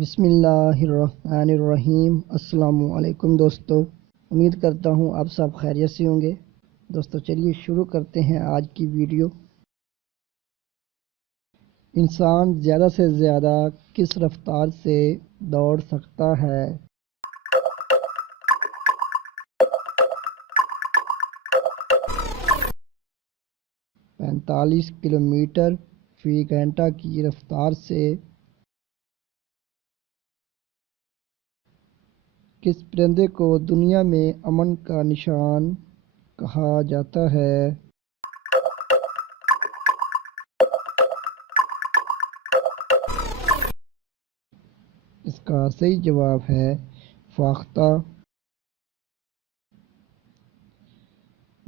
بسم اللہ الرحمن الرحیم۔ السلام علیکم دوستو، امید کرتا ہوں آپ سب خیریت سے ہوں گے۔ دوستو چلیے شروع کرتے ہیں آج کی ویڈیو۔ انسان زیادہ سے زیادہ کس رفتار سے دوڑ سکتا ہے؟ 45 کلومیٹر فی گھنٹہ کی رفتار سے۔ کس پرندے کو دنیا میں امن کا نشان کہا جاتا ہے؟ اس کا صحیح جواب ہے فاختہ۔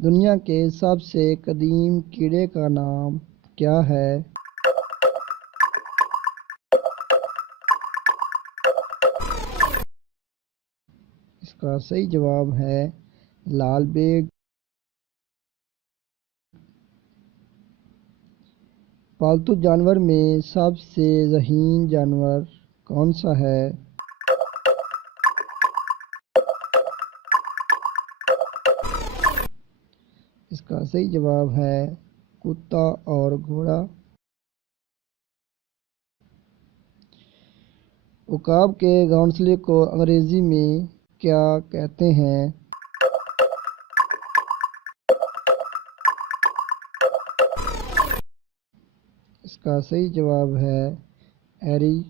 دنیا کے سب سے قدیم کیڑے کا نام کیا ہے؟ اس کا صحیح جواب ہے لال بیگ۔ پالتو جانور میں سب سے ذہین جانور کون سا ہے؟ اس کا صحیح جواب ہے کتا اور گھوڑا۔ عقاب کے گھونسلے کو انگریزی میں کیا کہتے ہیں؟ اس کا صحیح جواب ہے ایری۔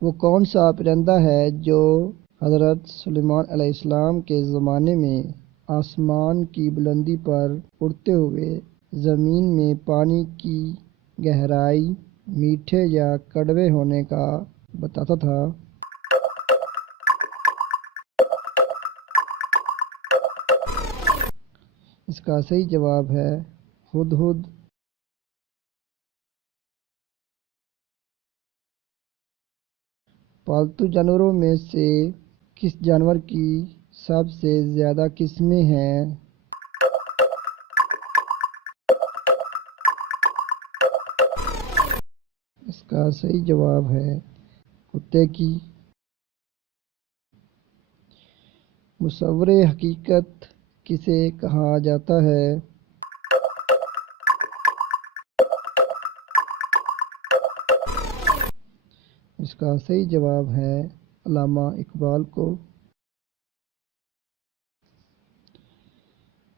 وہ کون سا پرندہ ہے جو حضرت سلیمان علیہ السلام کے زمانے میں آسمان کی بلندی پر اڑتے ہوئے زمین میں پانی کی گہرائی میٹھے یا کڑوے ہونے کا بتاتا تھا؟ اس کا صحیح جواب ہے ہدہد۔ پالتو جانوروں میں سے کس جانور کی سب سے زیادہ قسمیں ہیں؟ اس کا صحیح جواب ہے کتے کی۔ مصور حقیقت کسے کہا جاتا ہے؟ اس کا صحیح جواب ہے علامہ اقبال کو۔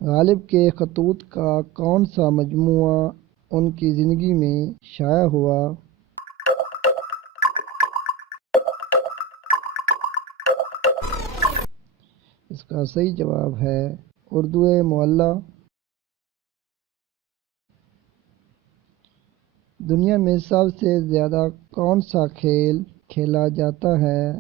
غالب کے خطوط کا کون سا مجموعہ ان کی زندگی میں شائع ہوا؟ اس کا صحیح جواب ہے اردو معلیٰ۔ دنیا میں سب سے زیادہ کون سا کھیل کھیلا جاتا ہے؟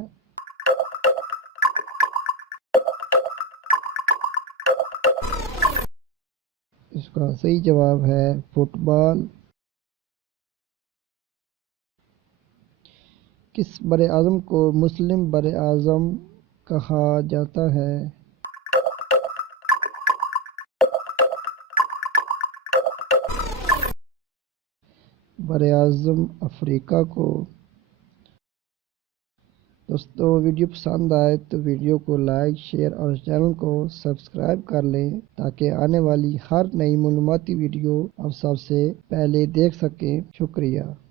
اس کا صحیح جواب ہے فٹ بال۔ کس براعظم کو مسلم براعظم کہا جاتا ہے؟ براعظم افریقہ کو۔ دوستو ویڈیو پسند آئے تو ویڈیو کو لائک شیئر اور چینل کو سبسکرائب کر لیں تاکہ آنے والی ہر نئی معلوماتی ویڈیو آپ سب سے پہلے دیکھ سکیں۔ شکریہ۔